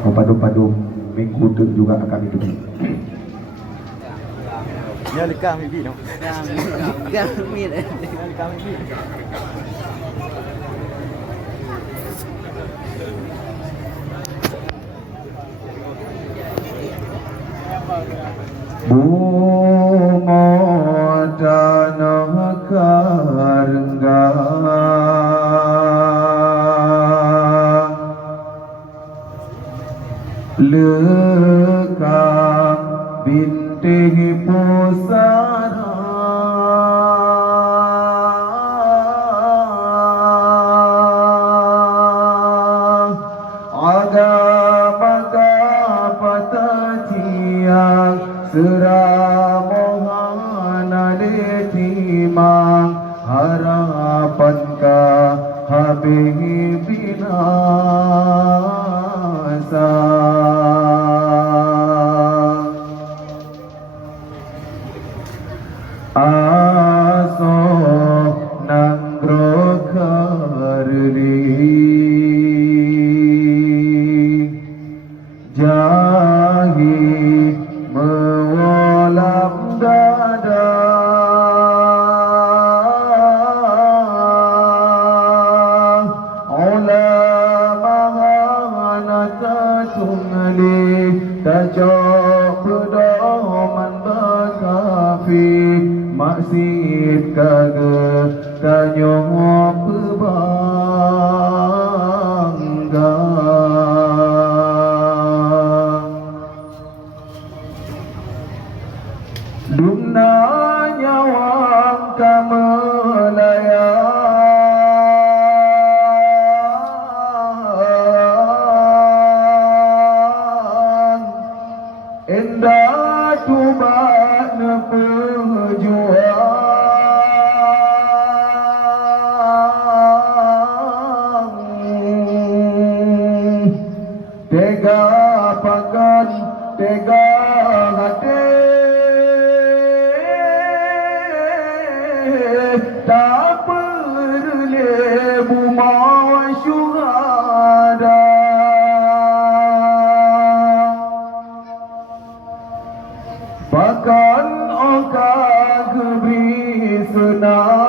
Padu-padu minggu tu juga akan itu. Ya lekang bibi tu. Kan mit. Lekang bibi. Bunga tanah karengga lekang binti pusara agama patatiang seramohana detimang harapan ka habibinasa aso nanggro karli jahi mewalam dada ulama tungli tajok pedoman bakafi maksud kage tanyong pebangga dumna nyawang kamelaya indah tubat pejuang tega pakan tega hati tak perlu bumawa syuhada bahkan oka keberi senang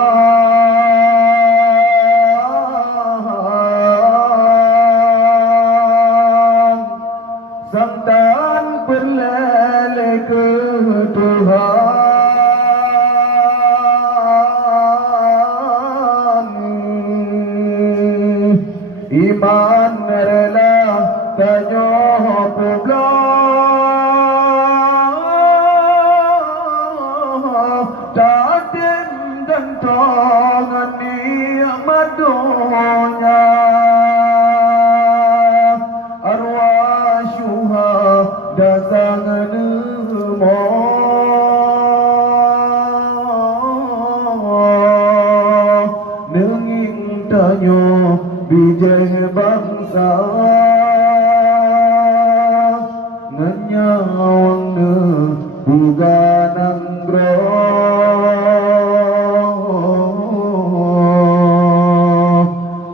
santan berlele ke Tuhan iman rela tanyo Tatin dan tongan nikmat dunia arwah syuhada sang nemo nenging tanyo bijaya bangsa nganyawang ne bukan anggro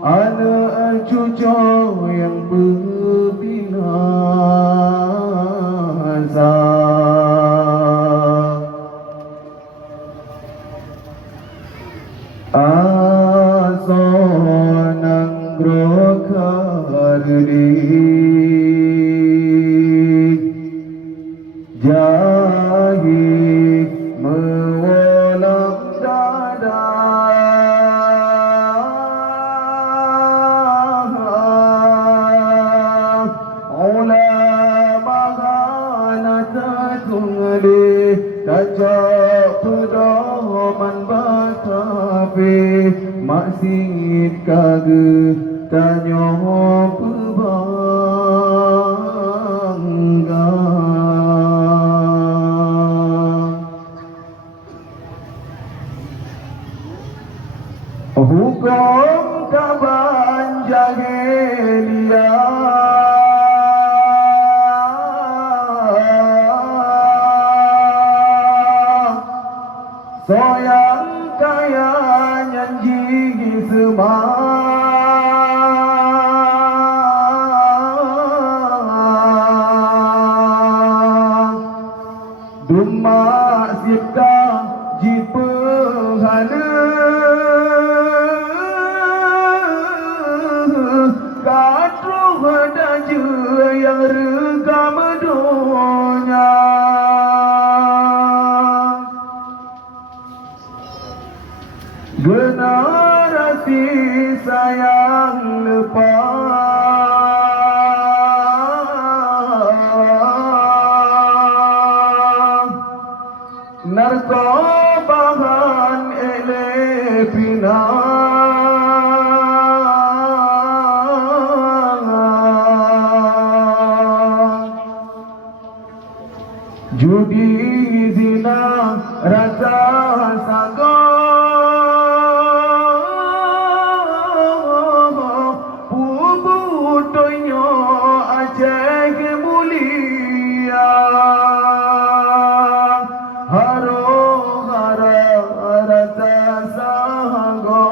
anak cucu yang berbinasa ason anggro karli jahit mewalam dada ulama gana tungli tajak pedoman bakafi maksud kage tanyo pebangga Dumak sipta jipehana Katruh daja yang regam dunia Generasi sayang lepas Narkobahan elepina Judi zina rasa saga Pubutonya Aceh mulia Haro hara rasa saga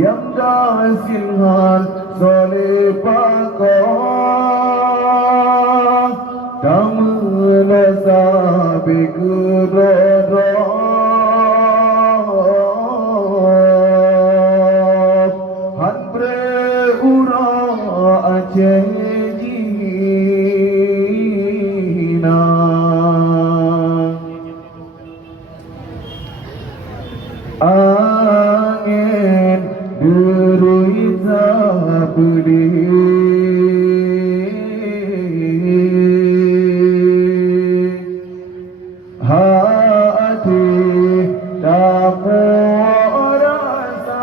Yang dasinhan soleh pakar Damla sabi gedodro Han bre ura Aceh jina Angin derui zabeli Hati tamu rasa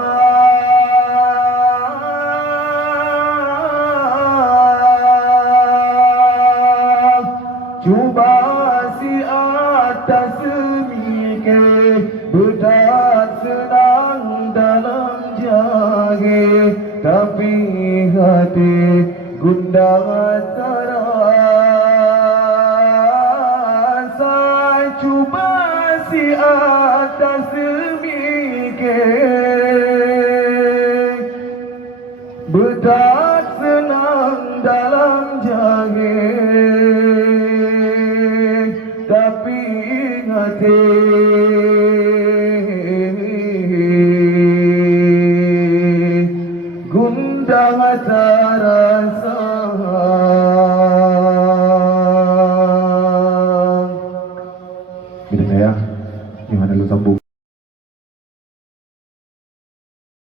Cuba si atas mike Berat senang dalam jage Tapi hati gundah terasa Cuba si atas mike Berat